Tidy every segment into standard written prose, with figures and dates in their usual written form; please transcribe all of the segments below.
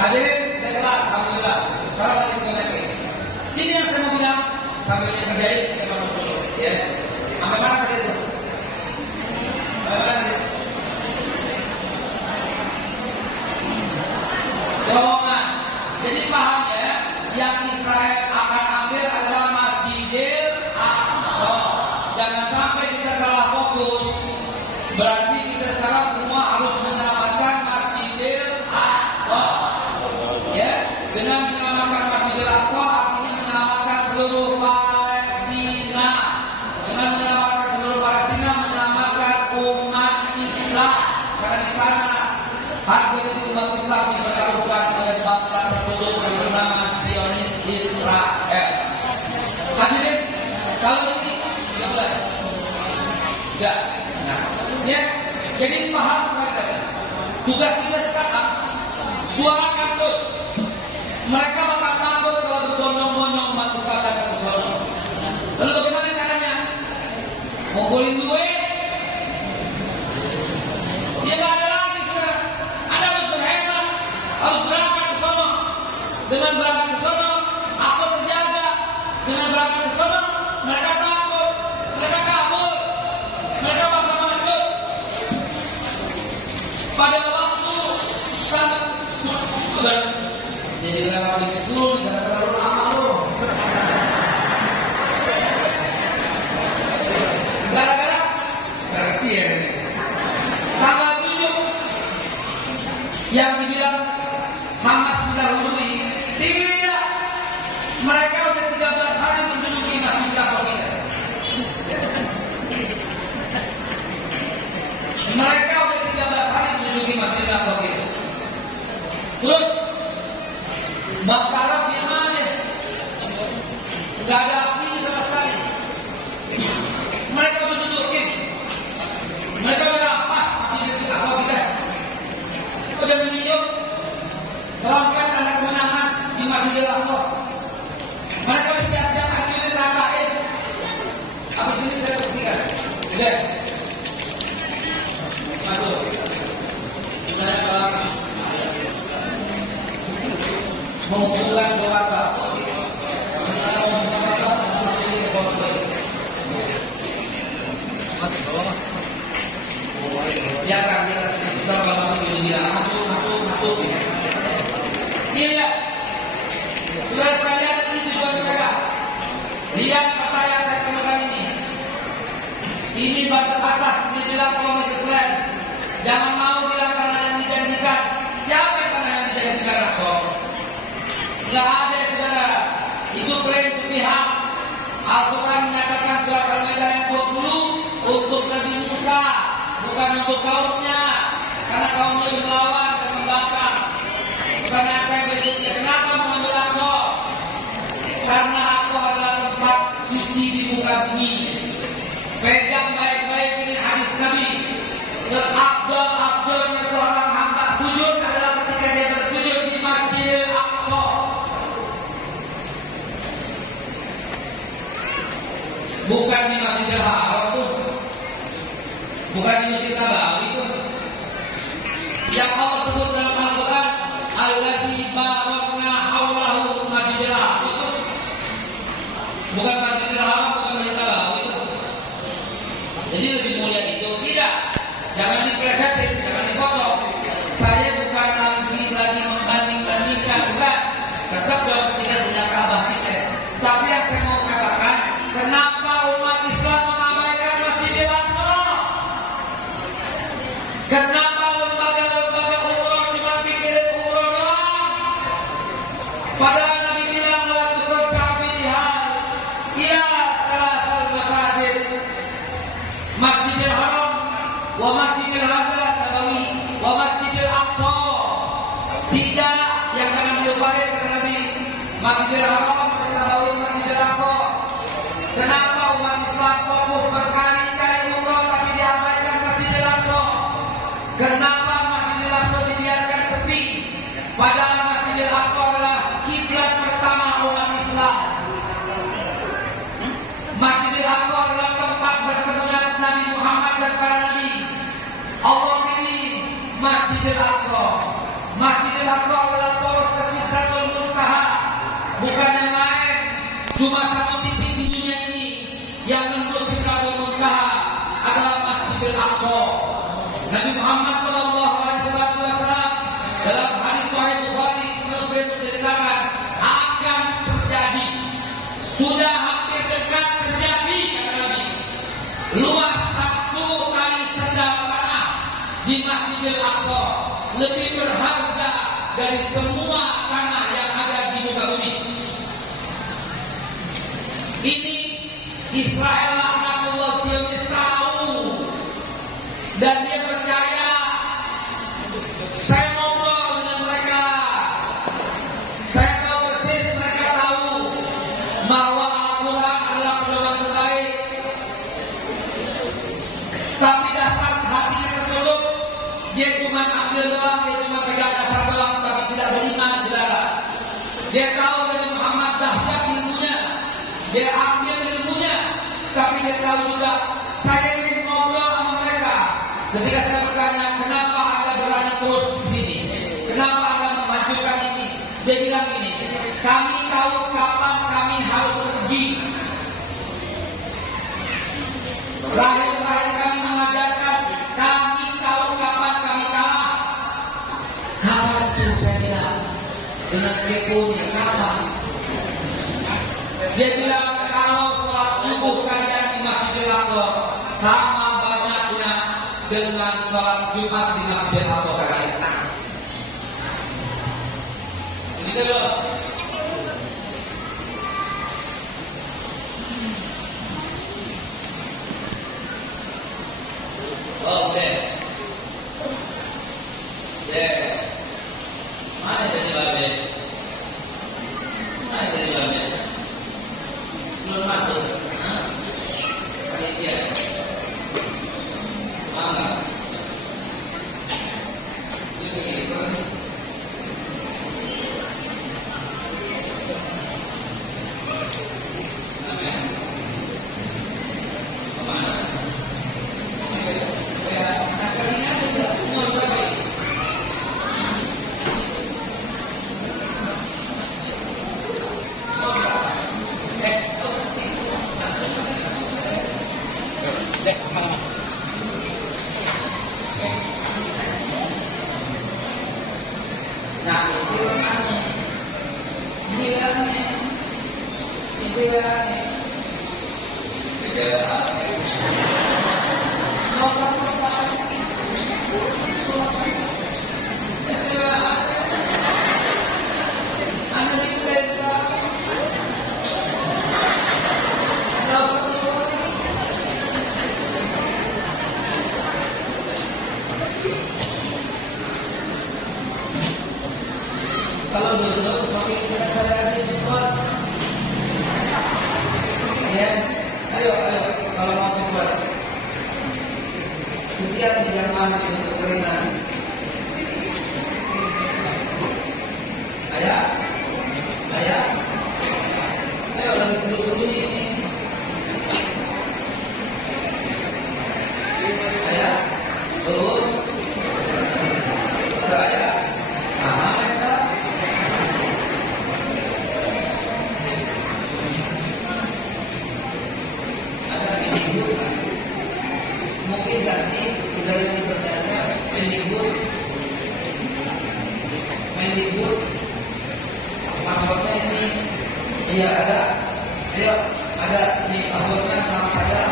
Hadirin, baiklah, alhamdulillah. Sekarang lagi kita lagi. Ini yang saya mau bilang sambil dia kerjain kita masuk dulu, ya. Sampai mana tadi itu? Sampai mana tadi? Terowongan. Jadi paham ya, yang Israel akan ambil adalah Masjidil Aqsa. Jangan sampai kita salah fokus. Berarti kita sekarang semua harus menyelamatkan Masjidil Aqsa. Ya, dengan menyelamatkan Masjidil Aqsa artinya menyelamatkan seluruh Palestina. Dengan menyelamatkan seluruh Palestina, menyelamatkan umat Islam. Karena di sana harga diri umat Islam dipertaruhkan oleh bangsa tertutup yang bernama Zionis Israel. Hadirin, kalau ini mulai, enggak. Nah, ya, jadi paham sekali tadi. Tugas kita sekarang suarakan terus. Mereka bakal takut kalau berbondong-bondong umat Islam datang ke sana. Lalu bagaimana caranya? Ngumpulin duit. Ya nggak ada lagi sekarang. Anda harus berhemat, harus berangkat ke sana. Dengan berangkat ke sana, Aqsa terjaga. Dengan berangkat ke sana, mereka takut, mereka kabur, mereka maksa lanjut. Pada waktu sangat jadi lewat 10 nih, terlalu lama loh. Gara-gara dia ini. Tanggal 7 yang dibilang Hamas mendahului, tidak. Mereka udah 13 hari menduduki Masjid Aqsa kita. Mereka udah 13 hari menduduki Masjid Aqsa kita. Terus bangsa Arab diam aja, nggak ada aksi sama sekali. Mereka menduduki, mereka merampas Masjid Aqsa kita. Udah meninjau melampet tanda kemenangan di Masjid Aqsa. Mereka bersiap-siap hancurin, ratain. Habis ini saya buktikan. Udah masuk. Sebenarnya kalau mengumpulkan doa satu, biarkan kita kalau masuk ini bilang masuk. Iya, saudara sekalian, ini tujuan mereka. Lihat peta yang saya temukan ini. Ini batas atas, ini bilang koloni Israel. Jangan mau bilang tanah yang dijanjikan. Siapa yang tanah yang dijanjikan Aqsa? Nggak ada, saudara. Itu klaim sepihak. Al-Quran menyatakan surat Al-Maidah ayat 20 untuk Nabi Musa, bukan untuk kaumnya. Karena kaumnya melawan dan membakar. Pertanyaan saya berikutnya, kenapa mengambil Aqsa? Karena Aqsa adalah tempat suci di muka bumi. Pegang baik-baik ini hadis Nabi. Seabdul-abdulnya seorang hamba sujud adalah ketika dia bersujud di Masjidil Aqsa. Bukan di Masjidil Haram tuh, bukan di Masjid Nabawi tuh. Yang Allah sebut dalam Al-Quran, allazi barakna haulahu Masjidil Aqsa tuh. Bukan Masjidil Haram, bukan Masjid Nabawi tuh. Jadi lebih mulia itu tidak. Jangan dipelesetin, jangan dipotong. Saya bukan lagi membanding-bandingkan, bukan. Tetap dalam ketika punya Ka'bah kita. Tapi yang saya mau katakan, kenapa umat Islam mengabaikan Masjidil Aqsa? Kenapa lembaga-lembaga umroh cuma pikirin umroh doang? Padahal Nabi bilang la tusalka bihal ila salasal masajid. Masjidil Haram wa Masjidil Nabawi wa Masjidil Aqsa. Tidak, yang jangan dilupakan kata Nabi, Masjidil Haram, Masjidil Nabawi, Masjidil Aqsa. Kenapa umat Islam fokus berkali-kali umroh tapi diabaikan Masjidil Aqsa? Kenapa Masjidil Aqsa dibiarkan sepi? Padahal Masjidil Aqsa adalah kiblat pertama umat Islam. Masjidil Aqsa adalah tempat bertemunya Nabi Muhammad dan para nabi. Masjidil Aqsa. Masjidil Aqsa adalah poros ke Sidratul Muntaha, bukan yang lain. Cuma satu titik di dunia ini yang menembus Sidratul Muntaha adalah Masjidil Aqsa. Nabi Muhammad SAW dalam hadis Sahih Bukhari Muslim menceritakan akan terjadi, sudah hampir dekat terjadi, kata Nabi, luas satu kali sendal tanah di Masjidil Aqsa lebih berharga dari semua tanah yang ada di muka bumi. Ini Israel laknatullah Zionis tahu dan dia percaya. Saya ngobrol dengan mereka, saya tahu persis mereka tahu bahwa Al-Quran adalah pedoman terbaik. Tapi dasar hatinya tertutup, dia cuma ambil doang, dia cuma pegang dasar doang, tapi tidak beriman, saudara. Dia tahu dari Muhammad dahsyat ilmunya, dia ambil ilmunya, tapi dia tahu juga saya ingin ngobrol sama mereka. Ketika saya bertanya, kenapa Anda berani terus di sini? Kenapa Anda memajukan ini? Dia bilang ini, kami tahu kapan kami harus pergi. Lahir kami mengajarkan, kami tahu kapan kami kalah. Kapan itu saya bilang dengan keponya, kapan? Dia bilang kalau sholat subuh kalian di Masjidil Aqsa sama banyaknya dengan sholat Jumat di Masjidil Aqsa kalian. Bisa dong? Oh, deh. Mana jadi babe? Mana jadi babe? Belum masuk. Panitia. Mangga. Ini nih. Kalau dulu pakai ikutan saya aja cepat. Ya, ayo, kalau mau cepat. Usia di Jerman ini kekeringan. Ayah, ayo lagi sembunyi ini. Ayah, tuh, ayah, mungkin ganti tidak lagi berjaga main libur passwordnya ini iya ada, ayo ada ini passwordnya sama saya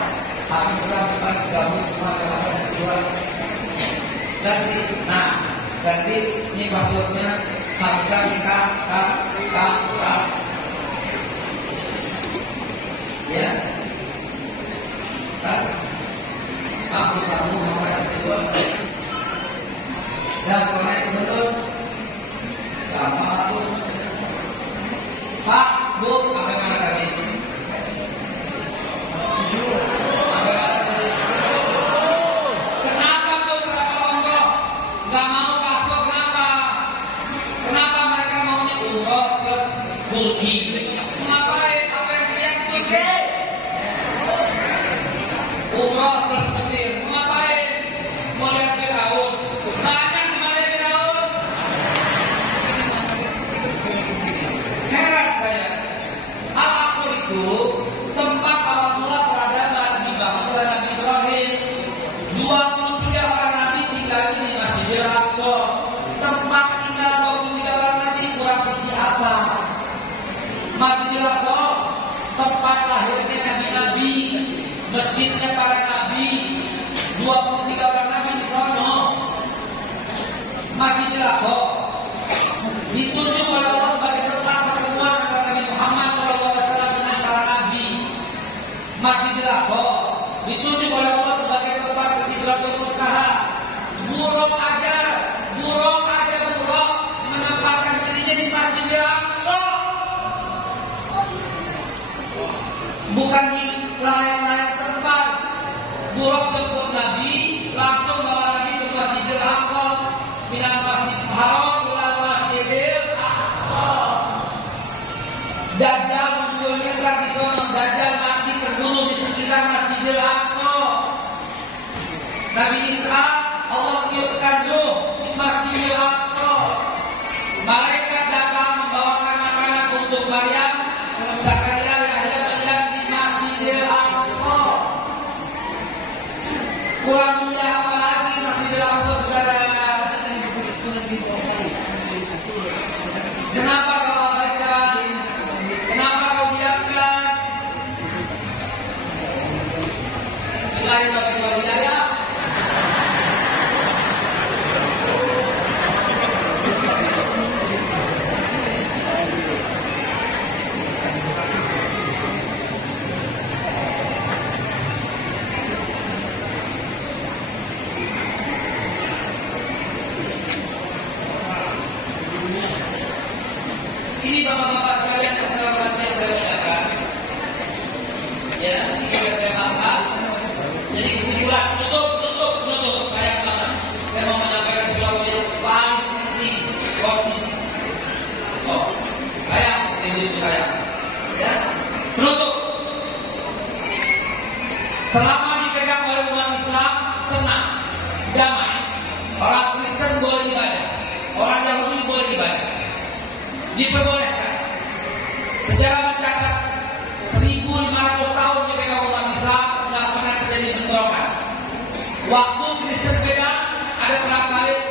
akan besar depan gabung semua sama saya kedua ganti ini passwordnya harusnya kita ya masuk sambung saya kedua dan connect betul gampang tuh Pak Bu sampai mana tadi kenapa tuh berapa kelompok nggak mau password kenapa mereka maunya umroh plus Turki ngapain apa yang dia Turki umroh plus Mesir, ngapain? Mau lihat Firaun? Banyak di mana 23 orang Nabi tinggal di Masjidil Aqsa. Tempat tinggal 23 orang Nabi kurang suci apa? Masjidil Aqsa tempat lahirnya Nabi-Nabi, masjidnya para Nabi. 23 orang Nabi di sana. Masjidil Aqsa ditunjuk oleh Allah sebagai tempat pertemuan antara Nabi Muhammad SAW dengan para Nabi. Masjidil Aqsa ditunjuk oleh Allah sebagai tempat Sidratul Muntaha. Buruk aja menempatkan dirinya di Masjidil Aqsa, bukan di lain-lain tempat. Buruk jemput Nabi, langsung bawa Nabi ke Masjidil Aqsa. Minal Masjid Haram ilal Masjidil Aqsa. Dajjal munculnya di sana. Dajjal mati terbunuh di sekitar Masjidil Aqsa. Nabi Isa Allah tiupkan roh di Masjidil Aqsa. Malaikat datang membawakan makanan untuk Maryam. Zakaria Yahya melihat di Masjidil Aqsa. Kurang mulia apa lagi Masjidil Aqsa, saudara? Kenapa kau abaikan? Kenapa kau diamkan? Bilahi taufiq wal hidayah. Ini bapak-bapak sekalian yang saya hormati, yang saya muliakan. Ya, ini saya bahas. Jadi kesimpulan, penutup. Saya mau menyampaikan sesuatu yang paling penting. Saya. Ya, penutup. Selama dipegang oleh umat Islam, tenang, damai. Orang Kristen boleh ibadah, orang Yahudi boleh ibadah. Diperbolehkan. Sejarah mencatat 1500 tahun dipegang umat Islam, nggak pernah terjadi bentrokan. Waktu Kristen pegang ada perang salib,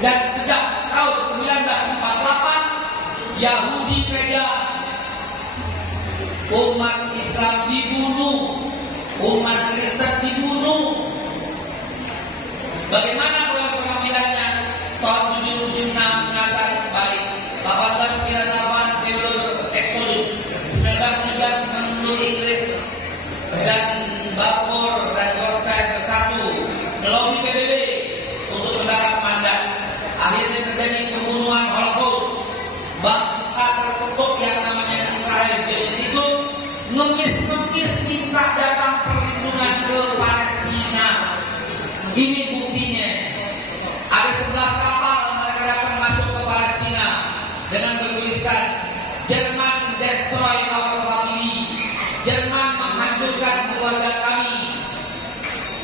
dan sejak tahun 1948 Yahudi pegang, umat Islam dibunuh, umat Kristen dibunuh. Bagaimana proses pengambilannya? Tahun 776 mengatakan balik, 1898 Theodore Exodus, 1917 menurut Inggris dan Balfour dan Rothschild bersatu melobi PBB untuk mendapat mandat. Akhirnya terjadi pembunuhan Holocaust. Bangsa terkutuk yang namanya Israel Zionis itu ngemis-ngemis minta datang perlindungan ke Palestina. Ini buktinya. Ada 11 kapal mereka datang masuk ke Palestina dengan bertuliskan Jerman destroy our family, Jerman menghancurkan keluarga kami,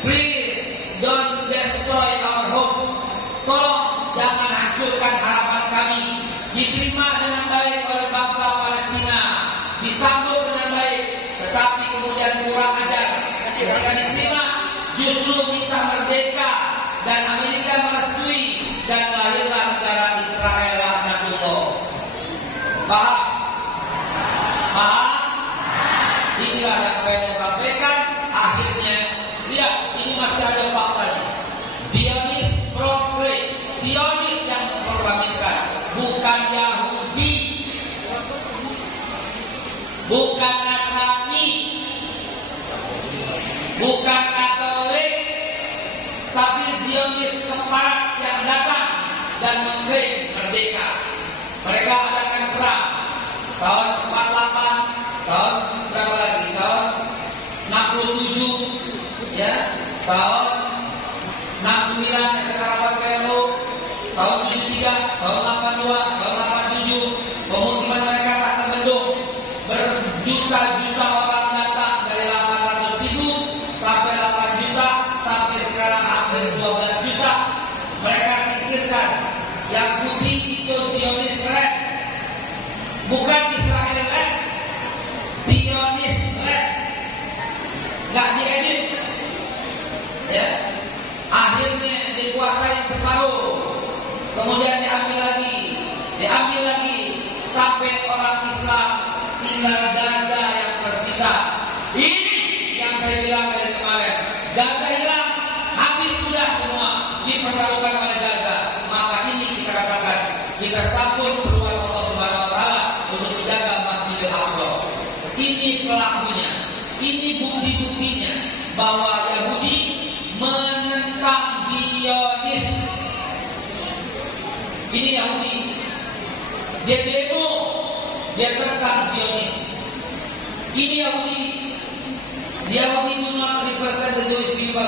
please don't destroy our home, tolong jangan hancurkan harapan kami. Diterima dengan baik oleh bangsa Palestina, disambut dengan baik, tetapi kemudian kurang ajar. Ketika diterima justru minta merdeka, dan Amerika merestui, dan lahirlah negara Israel laknatullah. Paham? Inilah yang saya mau sampaikan. Akhirnya, lihat, ini masih ada faktanya. Zionis proklaim, Zionis yang memproklamirkan, bukan Yahudi, bukan Nasrani, bukan Katolik, tapi Zionis keparat yang datang dan mengklaim merdeka. Mereka adakan perang tahun 48, tahun berapa lagi? Tahun 67, ya, tahun 69 yang sekarang PLO, tahun 73, tahun 82, tahun 87. Pemukiman mereka tak terbendung. Berjuta-juta orang datang dari 800.000 sampai 8 juta, sampai sekarang hampir 12 juta. Mereka singkirkan. Yang putih itu Zionis land, bukan Israel land. Zionis land, nggak diedit. Ini Yahudi. Dia demo, dia tentang Zionis. Ini Yahudi. Yahudi do not represent the Jewish people.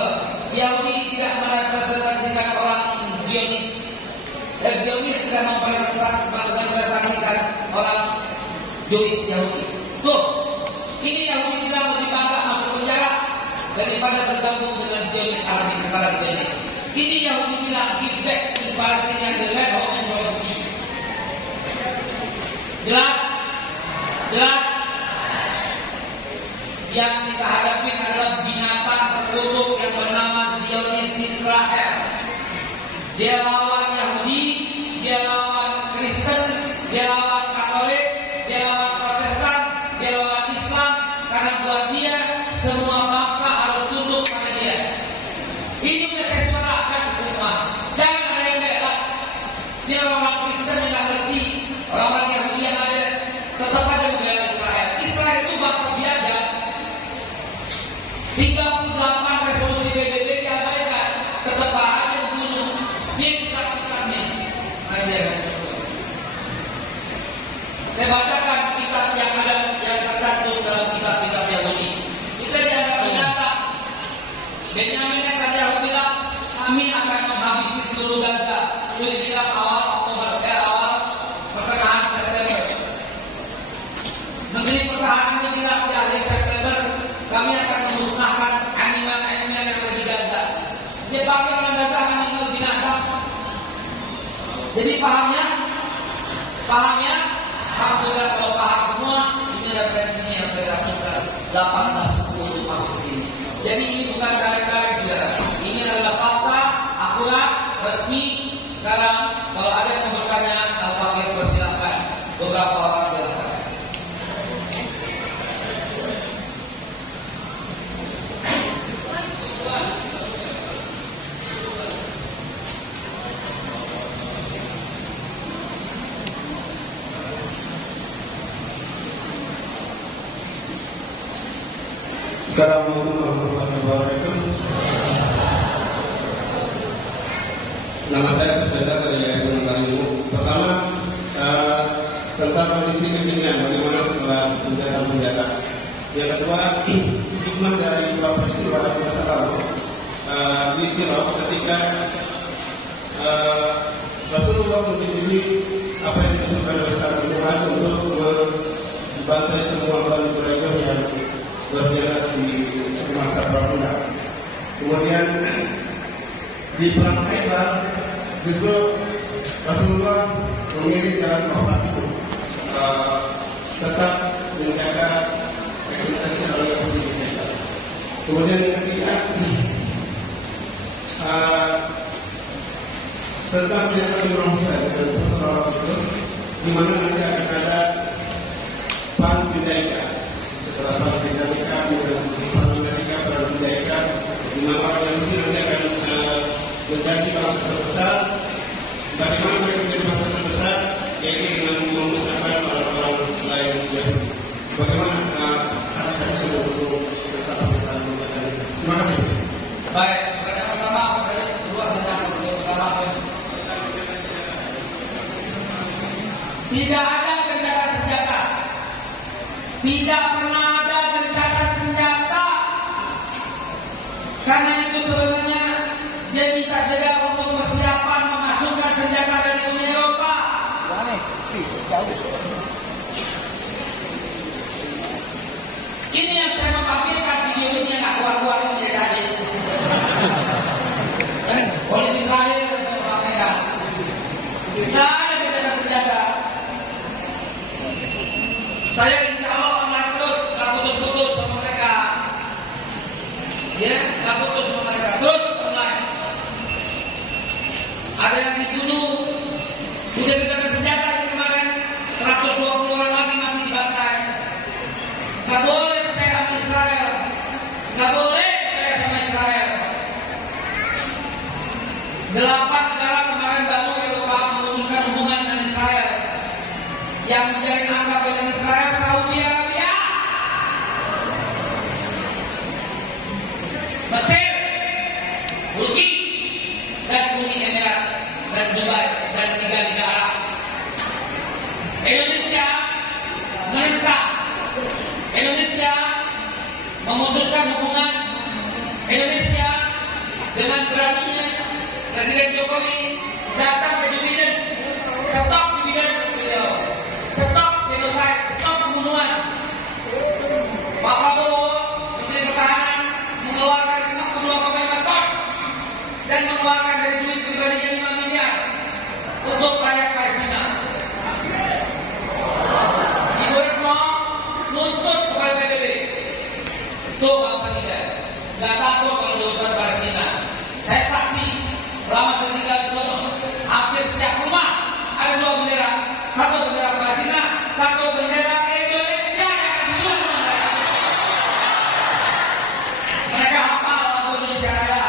Yahudi tidak merepresentasikan orang Zionis. Zionis tidak merepresentasikan orang Jewish Yahudi. Tuh, ini Yahudi bilang lebih bangga masuk penjara daripada bergabung dengan Zionis, army tentara Zionis. Ini Yahudi bilang give back to Palestinian the land, home and property. Jelas? Jelas? Yang kita hadapi adalah binatang terkutuk yang bernama Zionis Israel. Dia lawan Yahudi, dia lawan Kristen, dia lawan Katolik, dia lawan Protestan, dia lawan Islam. Karena buat dia semua bangsa harus tunduk pada dia. Ini udah saya suarakan semua. Jangan ada yang bela. Dia orang Kristen yang nggak ngerti, orang Yahudi yang ada tetap aja membela Israel. Israel itu bangsa biadab. 38 resolusi PBB diabaikan, tetap aja dibunuh. Dia kita nih. Aja. Saya bacakan kitab yang ada yang tercantum dalam kitab-kitab Yahudi. Kita dianggap binatang. Benyamin Netanyahu bilang kami akan menghabisi seluruh Gaza. Itu dibilang awal Oktober, awal pertengahan September. Menteri Pertahanan itu bilang di akhir September kami akan memusnahkan animal-animal yang ada di Gaza. Dia pakai orang Gaza animal binatang. Jadi pahamnya? Pahamnya? Alhamdulillah kalau paham semua, ini referensinya yang saya lakukan 18 buku untuk masuk ke sini. Jadi ini bukan kaleng-kaleng saudara. Ini adalah fakta, akurat, resmi. Sekarang kalau ada yang mau bertanya, Al-Fakir persilahkan. Beberapa orang silahkan. Assalamualaikum warahmatullahi wabarakatuh. Nama saya Sepeda dari Yayasan Talimu. Pertama, tentang kondisi kekinian bagaimana setelah gencatan senjata. Yang kedua, hikmah dari dua peristiwa pada masa lalu di Sirah ketika Rasulullah menjadi apa yang disebutkan oleh Sa'ad bin Mu'adz untuk membantai semua Bani Quraisyah yang berjalan di masa perang. Kemudian di perang Khaibar justru Rasulullah memilih jalan kooperatif, tetap menjaga eksistensi orang Yahudi di sana. Kemudian yang ketiga tentang pernyataan Imam Husain dan Rasulullah itu, di mana nanti akan ada perang Bidaika. Setelah perang Bidaika, perang Bidaika, di mana orang Yahudi nanti akan menjadi bangsa terbesar. Bagaimana mereka menjadi bangsa terbesar? Yaitu dengan memusnahkan orang-orang lain Yahudi. Bagaimana hadis-hadis yang untuk pernyataan ini? Terima kasih. Baik, pertanyaan pertama apa tadi? Kedua sedang pertama apa? Tidak ada gencatan senjata. Tidak pernah ada gencatan senjata. Karena itu sebenarnya dia minta juga untuk persiapan memasukkan senjata dari Uni Eropa. Ini yang saya mau tampilkan video ini yang keluar-keluar ini ya tadi. Polisi terakhir saya mau sampaikan. Tidak ada gencatan senjata. Saya insya Allah online terus, gak putus-putus sama mereka. Ya, gak putus sama mereka. Terus online. Ada yang dibunuh. Udah gencatan senjata ini kemarin. 120 orang lagi mati dibantai. Gak boleh percaya sama Israel. Gak boleh percaya sama Israel. 8 negara kemarin baru Eropa memutuskan hubungan dengan Israel. Yang menjadi akrab dengan Israel, Saudi Arabia, Mesir, Turki, dan Uni Emirat, dan Dubai, dan 3 dengan beraninya Presiden Jokowi datang ke Jubilee, stop dividen beliau, stop genocide, stop pembunuhan. Pak Prabowo, Menteri Pertahanan, mengeluarkan 62,5 ton dan mengeluarkan dari duit pribadinya 5 miliar untuk rakyat Palestina. Ibu Retno nuntut kepada PBB, tuh bangsa kita nggak takut kalau urusan Palestina. Saya saksi selama saya tinggal di sana, hampir setiap rumah ada 2 bendera, satu bendera Palestina, satu bendera Indonesia yang ada di rumah mereka. Mereka hafal lagu Indonesia Raya.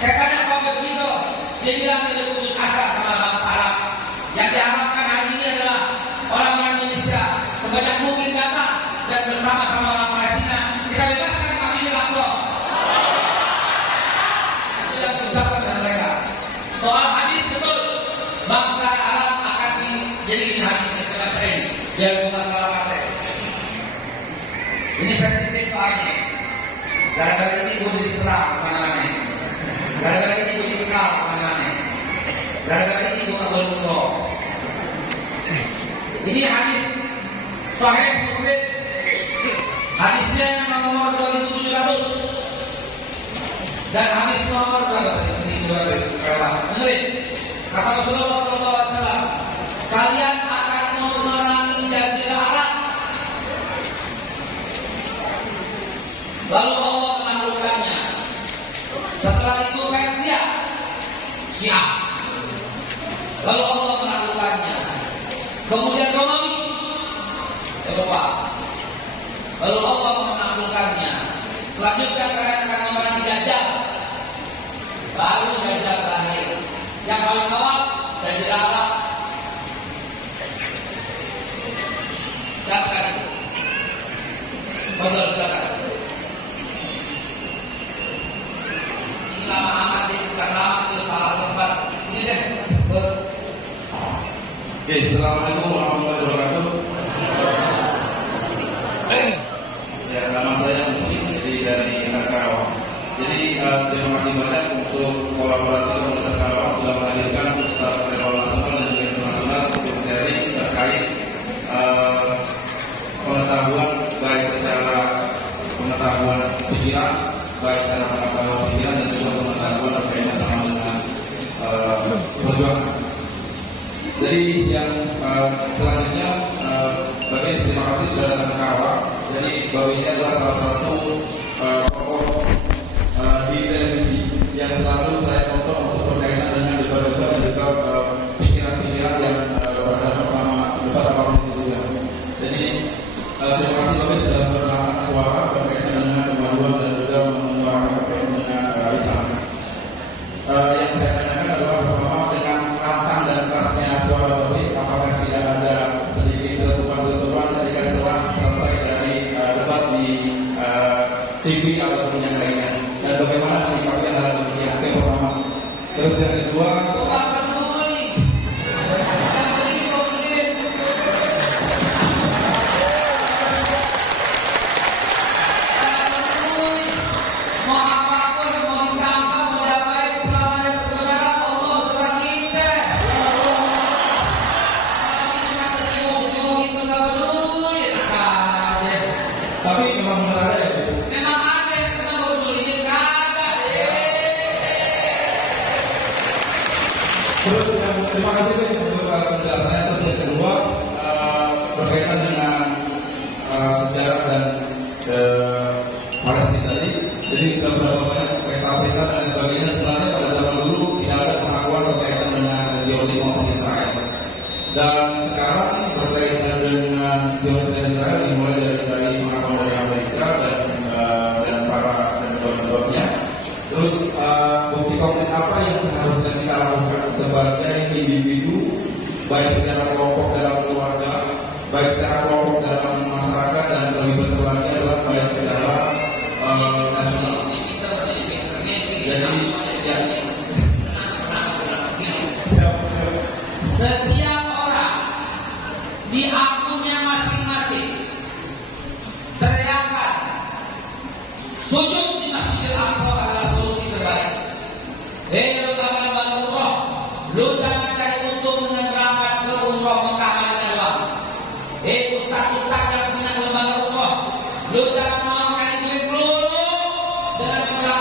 Saya tanya apa begitu, dia bilang itu putus asa sama bangsa Arab. Yang diharapkan hari ini adalah orang-orang Indonesia sebanyak mungkin datang dan bersama-sama orang Palestina kita bebaskan Masjidil Aqsa. Itu yang diucapkan dari mereka. Soal hadis betul, bangsa Arab akan jadi ini hadis yang kita bacain biar bukan salah kata. Ini sensitif soalnya. Gara-gara ini gue diserang kemana-mana. Gara-gara ini gue dicekal kemana-mana. Gara-gara ini gue gak boleh ngomong. Ini hadis Sahih Muslim. Hadisnya nomor 2700 dan hadis nomor berapa tadi? 1200. Muslim. Kata Rasulullah SAW, kalian akan memerangi Jazirah Arab. Lalu Allah menaklukkannya. Setelah itu Persia, Syiah. Lalu Allah menaklukkannya. Kemudian Romawi, Eropa. Lalu Allah menaklukkannya. Selanjutnya kalian akan memerangi Dajjal. Baru Dajjal terakhir. Yang paling awal Jazirah Arab. Siapkan itu. Silakan. Ini lama amat sih, bukan lama itu salah tempat. Sini deh. Oke, assalamualaikum warahmatullahi wabarakatuh. Ya, nama saya Muslim, jadi dari Karawang. Jadi terima kasih banyak untuk kolaborasi komunitas Karawang sudah menghadirkan secara level nasional dan juga internasional untuk sharing terkait pengetahuan baik secara pengetahuan pikiran, baik secara pengetahuan pikiran dan juga pengetahuan berkaitan sama dengan perjuangan. Jadi yang selanjutnya Bapak terima kasih sudah datang ke Karawang. Jadi Bapak ini adalah salah satu tokoh di televisi yang selalu saya tonton untuk berkaitan dengan debat-debat dan juga pikiran-pikiran yang berhadapan sama debat apapun itu juga. Jadi terima kasih Bapak sudah berangkat suara berkaitan dengan kemajuan dan juga menyuarakan berkaitan dengan Islam. Yang saya tanyakan adalah pertama dengan lantang dan kerasnya suara Bapak, apakah tidak ada sedikit celetukan-celetukan ketika setelah selesai dari debat di TV ataupun yang lainnya, dan bagaimana menyikapi hal demikian? Itu yang pertama. Terus yang kedua, tapi memang benar ada ya? Memang ada, kenapa peduli? Ada. Terus terima kasih Pak untuk penjelasannya. Terus yang kedua berkaitan dengan sejarah dan Palestina tadi. Jadi sudah berapa banyak peta-peta dan sebagainya. Sebenarnya pada zaman dulu tidak ada pengakuan berkaitan dengan Zionisme maupun Israel. Dan sekarang berkaitan dengan Zionisme Israel dimulai dari pengakuan dari Amerika dan para negara-negaranya. Terus bukti konkret apa yang seharusnya kita lakukan sebagai individu, baik secara kelompok dalam keluarga, baik secara kelompok dalam masyarakat, dan lebih besar lagi adalah baik secara nasional. Jadi setiap orang di akunnya masing-masing teriakan sujud di Masjidil Aqsa adalah solusi terbaik.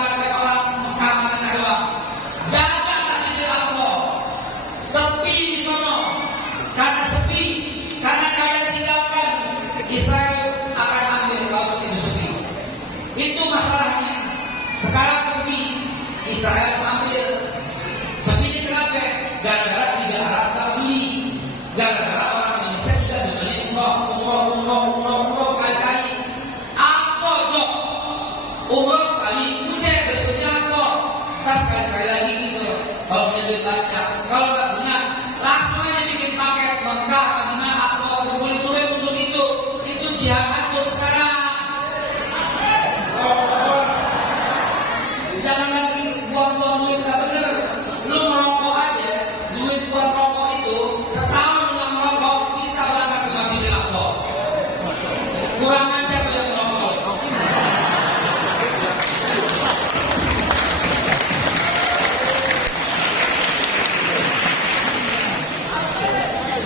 berangkat kayak orang Mekah Madinah doang. Jaga Masjidil Aqsa. Sepi di sono. Karena sepi, karena kalian tinggalkan, Israel akan ambil kalau itu sepi. Itu masalahnya. Sekarang sepi, Israel ambil. Sepi ini kenapa? Gara-gara Liga Arab tak peduli. Gara-gara orang Indonesia sudah dibeli umroh kali-kali. Aqsa dok. Umroh sekali, udah berikutnya Aqsa. Ntar sekali-sekali lagi gitu. Kalau punya duit banyak, kalau nggak punya, langsung aja bikin paket Mekah, Madinah, Aqsa, kumpulin duit untuk itu. Itu jihad antum sekarang. Jangan lagi buang-buang duit nggak bener. Lu merokok aja, duit buat rokok itu setahun lu nggak merokok bisa berangkat ke Masjidil Aqsa. Kurang ajar lu yang merokok.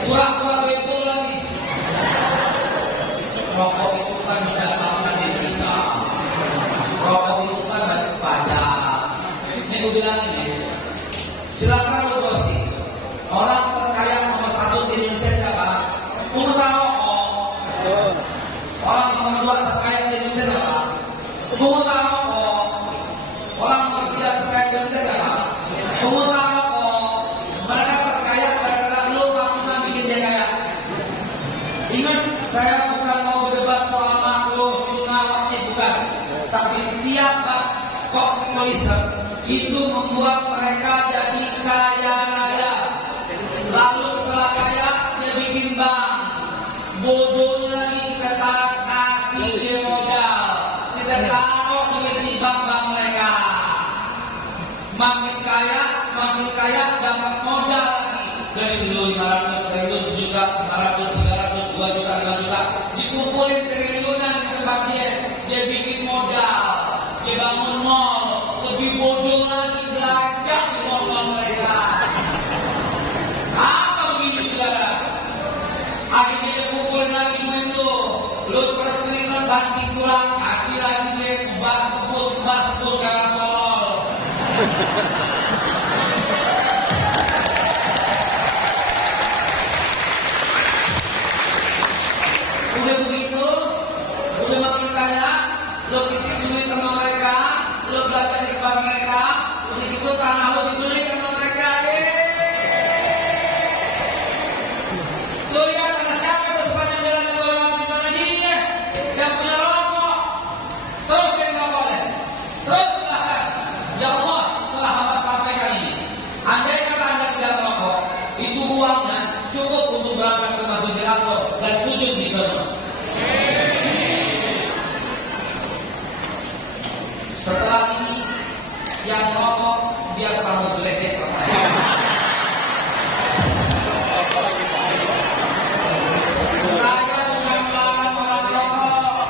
Kurang bego lagi. Rokok itu kan mendatangkan devisa. Rokok itu kan bagi pajak. Ini gue bilang ini. Silakan lo posting. Orang terkaya nomor 1 di Indonesia siapa? Pengusaha rokok. Orang nomor 2 terkaya di Indonesia siapa? Pengusaha rokok. Orang nomor 3 terkaya di Indonesia siapa? Pengusaha rokok. Mereka terkaya gara-gara lo mampu bikin dia kaya. Ingat, saya bukan mau berdebat soal makro, sunnah, waktu bukan. Tapi tiap populisme itu membuat mereka jadi kaya raya. Lalu setelah kaya dia bikin bank. Bodohnya lagi kita kasih dia modal. Kita taruh duit di bank-bank mereka. Makin kaya dapat modal lagi. Dari dulu 500 ribu, 1 juta, 500, 300, 2 juta, 5 juta. Dikumpulin triliunan di tempat dia. Dia bikin modal. Dia bangun mall. Lebih bodoh lagi belanja di mall mereka. Apa begini saudara? Akhirnya dia kumpulin lagi duit lu. Lu press keringat banting pulang, kasih lagi duit, bas tebus karena tolol. Udah begitu, udah makin kaya, lu titip duit sama mereka, lu belajar di depan mereka, udah gitu tanah lu dibeli sama mereka. Lu lihat tanah siapa tuh sepanjang jalan yang boleh mati tanah dia, yang punya rokok. Terus dia rokok deh. Terus silahkan. Ya Allah, telah hamba sampaikan ini. Andai kata Anda tidak merokok, itu uangnya cukup untuk berangkat ke Masjidil Aqsa dan sujud di sana. Setelah ini yang merokok biar sambut geledek pertanyaan. Saya bukan melarang orang rokok.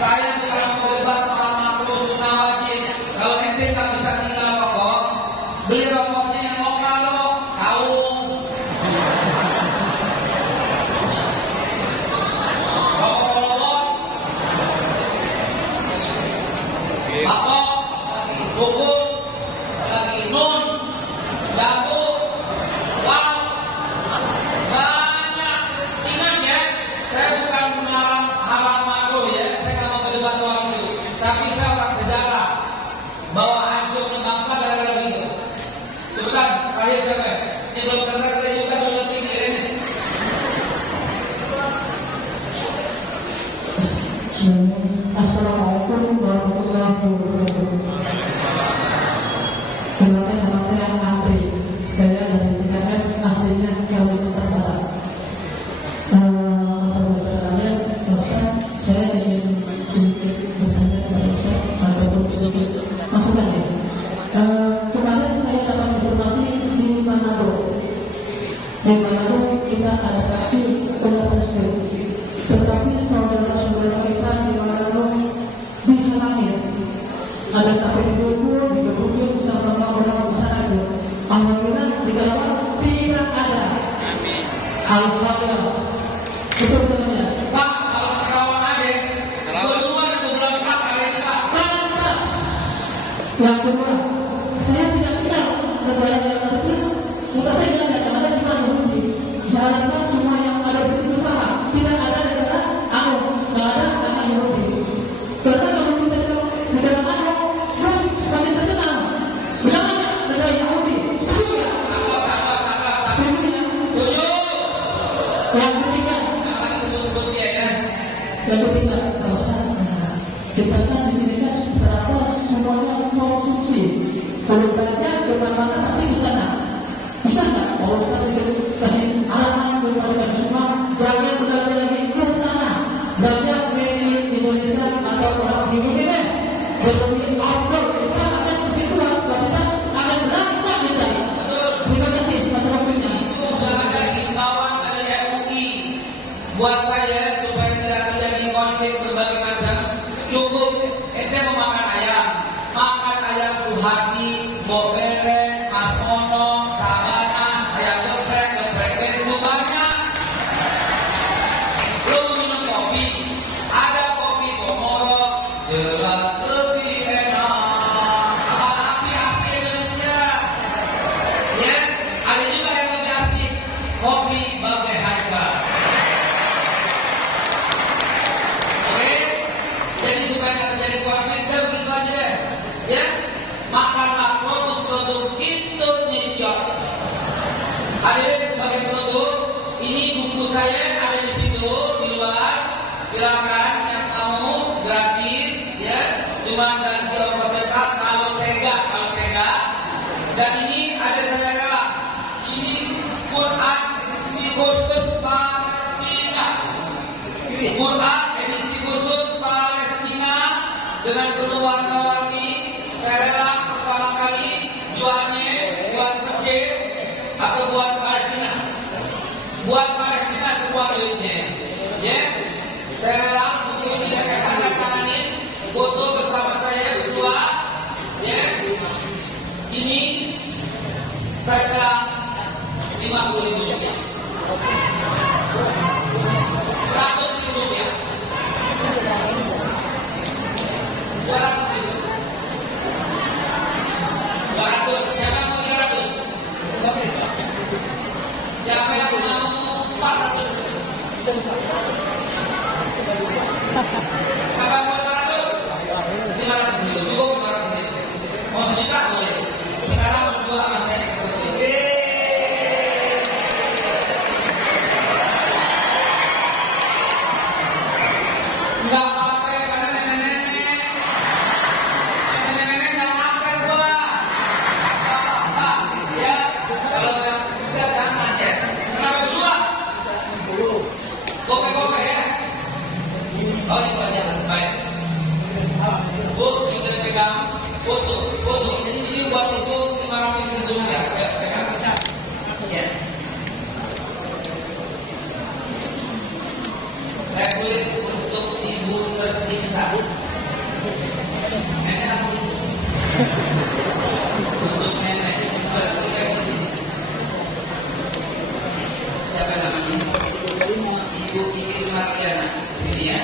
Saya bukan mau berdebat soal makruh sunnah wajib. Kalau ente tak bisa tinggal rokok, beli rokoknya yang lokal loh, kaum. Rokok kolobot, bakok, lagi suku, lagi nun, jamu, wow, banyak. Ingat ya, saya bukan melarang haram makruh ya, saya nggak mau berdebat soal itu. Tapi saya orang sejarah bahwa hancurnya bangsa gara-gara begitu. Sebentar, terakhir siapa? Ini belum selesai, saya juga dulu tinggi ini. Assalamualaikum warahmatullahi wabarakatuh. Kenalkan nama saya Andri. Saya dari JKM, aslinya Kalimantan Barat. Perbedaannya, saya ingin sedikit bertanya kepada Ustaz ataupun sedikit masukan ya. Kemarin saya dapat informasi di Manado. Di Manado kita ada aksi ulah presiden. Tetapi saudara-saudara kita di Manado dihalangi. Ada sampai dibukul sama orang besar itu. Alhamdulillah di Karawang tidak ada. Alhamdulillah. Betul betulnya. Pak, kalau di Karawang ada, dua-dua ada 24 kali ini Pak. Mantap. Yang kedua, saya tidak kenal negara yang betul. Maka saya bilang tidak ada cuma Yahudi. Diharapkan semua yang ada di situ sama. Tidak ada negara tidak ada agama Yahudi. Karena kalau kita bilang negara belum semakin terkenal. Bilang aja negara Yahudi. Setuju ya? Setuju ya? Setuju. Yang ketiga, Jangan lagi sebut-sebut dia ya. yang ketiga, Pak Ustaz, kita kan di sini kan berapa semuanya konsumsi. Kalau belajar kemana-mana pasti di sana. Bisa nggak? Pak Ustaz kasih arahan kepada semua, jangan belajar lagi ke sana. Belajar made Indonesia atau orang Yahudi deh. Berarti outdoor kita akan spiritual, kita akan belajar kita. Terima kasih atas waktunya. Itu sudah ada himbauan dari MUI buat saya supaya tidak terjadi konflik berbagai macam. Cukup ente mau makan ayam Suhardi, Bobere, Mas Mono, Sabana, ayam geprek bensu banyak. Lu mau minum kopi, ada kopi Komoro, jelas lebih enak. Apalagi asli Indonesia. Ya, ada juga yang lebih asli, kopi Babe Haikal. Oke, jadi supaya nggak terjadi konflik, udah begitu aja deh. Ya, makanlah produk-produk Indonesia. Hadirin sebagai penutup, ini buku saya ada di situ di luar. Silakan yang mau gratis, ya. Cuma ganti ongkos cetak kalau tega. Dan ini ada saya rela. Ini Quran di khusus Palestina. Quran edisi khusus Palestina dengan penuh warna-warni. Saya rela pertama kali jualnya buat masjid atau buat Palestina. Buat Palestina semua duitnya. Ya, saya rela buku ini saya tanda tanganin, foto bersama saya berdua. Ya, ini saya rela 50.000 rupiah. 100.000 rupiah. 200.000. 200, siapa mau 300? Siapa yang mau 400? Siapa mau 500? 500.000, cukup 500.000. Mau sejuta boleh. Sekarang berdua sama saya di kertas. Enggak apa-apa karena nenek-nenek enggak ngapel gua. Enggak apa-apa. Ya, kalau yang udah jangan ya. Kenapa berdua? Gope-gope ya. Oh, itu aja baik. Bu, kita pegang foto. Ini buat itu 500.000 rupiah. Ya, pegang. Ya. Saya tulis untuk ibu tercinta. Nenek aku. Untuk nenek. Ada tulis di sini. Siapa namanya? Ibu Iin Mariana. Sini ya.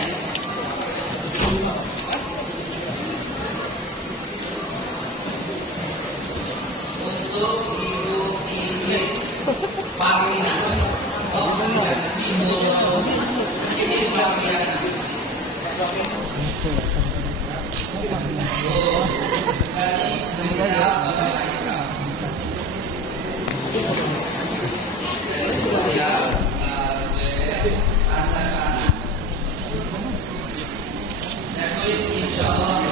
Untuk Ibu Iin Mariana. Oh, Mariana. Ibu Iin Mariana. Dari spesial Bapak Haikal. Dari spesial tanda tangan. Saya tulis insya Allah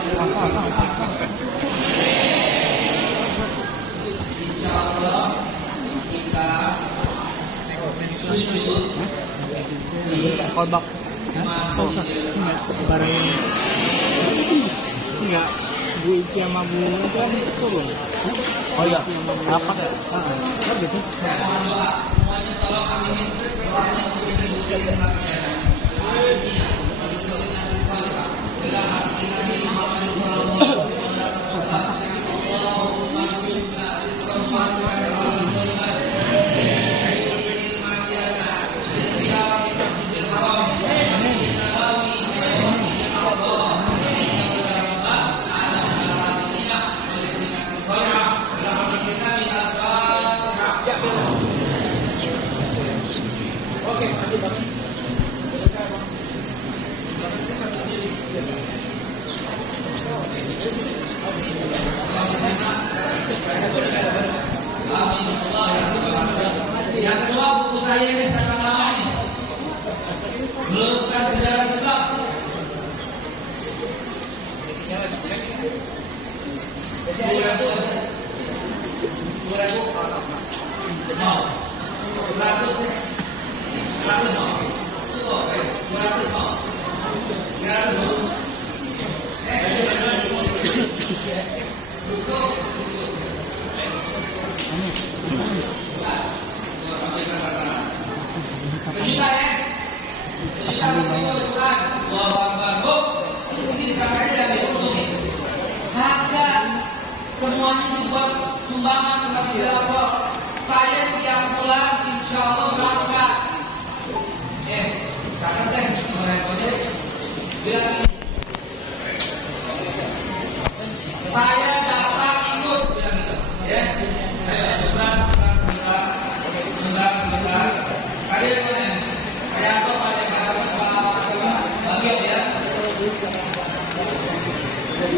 insya Allah kita sujud di Masjidil Aqsa. Enggak, Bu Ici sama Bu kan turun. Oh iya, rapat ya? Gitu. Saya mohon doa semuanya tolong aminin doanya untuk Ibu Iin Mariana. Amin ya. Bagi yang salihah. Bila hati kita di Muhammad sallallahu alaihi wasallam dengan Allahumma sunna rizqan wasi'an wa rizqan Ibu Iin Mariana. Ziarah di Masjidil Haram, Masjidil Nabawi, Masjidil Aqsa. Amin ya rabbal alamin. Mau 100 deh. 100 mau. Cukup. 200 mau. 300 mau. Ada lagi mau. Duduk. Sejuta ya. Sejuta itu ukuran. Wah, ini disangkanya udah ambil untung ya. Ada semuanya dibuat sumbangan kepada Al-Aqsa. Saya tiap bulan insya Allah berangkat